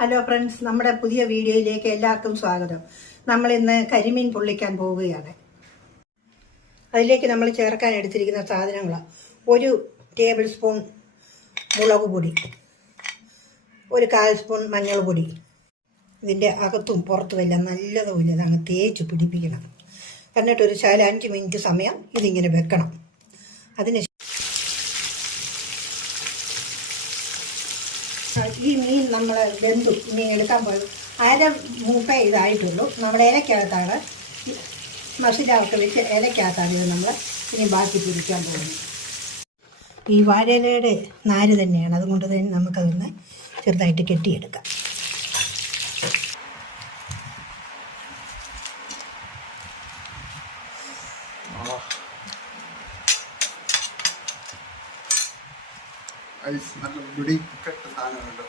Hello friends, നമ്മുടെ പുതിയ വീഡിയോയിലേക്ക് എല്ലാവർക്കും സ്വാഗതം. നമ്മൾ ഇന്ന് കരിമീൻ പൊള്ളിക്കാൻ പോവുകയാണ്. അതിലേക്ക് നമ്മൾ ചേർക്കാൻ എടുത്തിരിക്കുന്ന സാധനങ്ങൾ: 1 ടേബിൾ സ്പൂൺ മുളക് പൊടി, 1/4 സ്പൂൺ മഞ്ഞൾ പൊടി. ഇതിൻ്റെ അകത്തും പുറത്തും എല്ലാം നല്ലതുപോലെ അങ്ങ് തേച്ച് പിടിപ്പിക്കണം. എന്നിട്ടൊരു 5 മിനിറ്റ് സമയം ഇതിങ്ങനെ വെക്കണം. അതിന് ഈ മീൻ നമ്മൾ വെന്തു. ഇനി എടുക്കാൻ പോയത് അര മൂപ്പേ ഇതായിട്ടുള്ളൂ. നമ്മുടെ ഇലക്കകത്താണ് മസിലൊക്കെ വെച്ച് ഇലക്കകത്താണ് ഇത് നമ്മൾ ഇനി ബാക്കി പിടിക്കാൻ പോകുന്നത്. ഈ വാഴയിലയുടെ നാര് തന്നെയാണ്, അതുകൊണ്ട് തന്നെ നമുക്കതൊന്ന് ചെറുതായിട്ട് കെട്ടിയെടുക്കാം. നല്ല പിടി കെട്ട സാധനമുണ്ട്.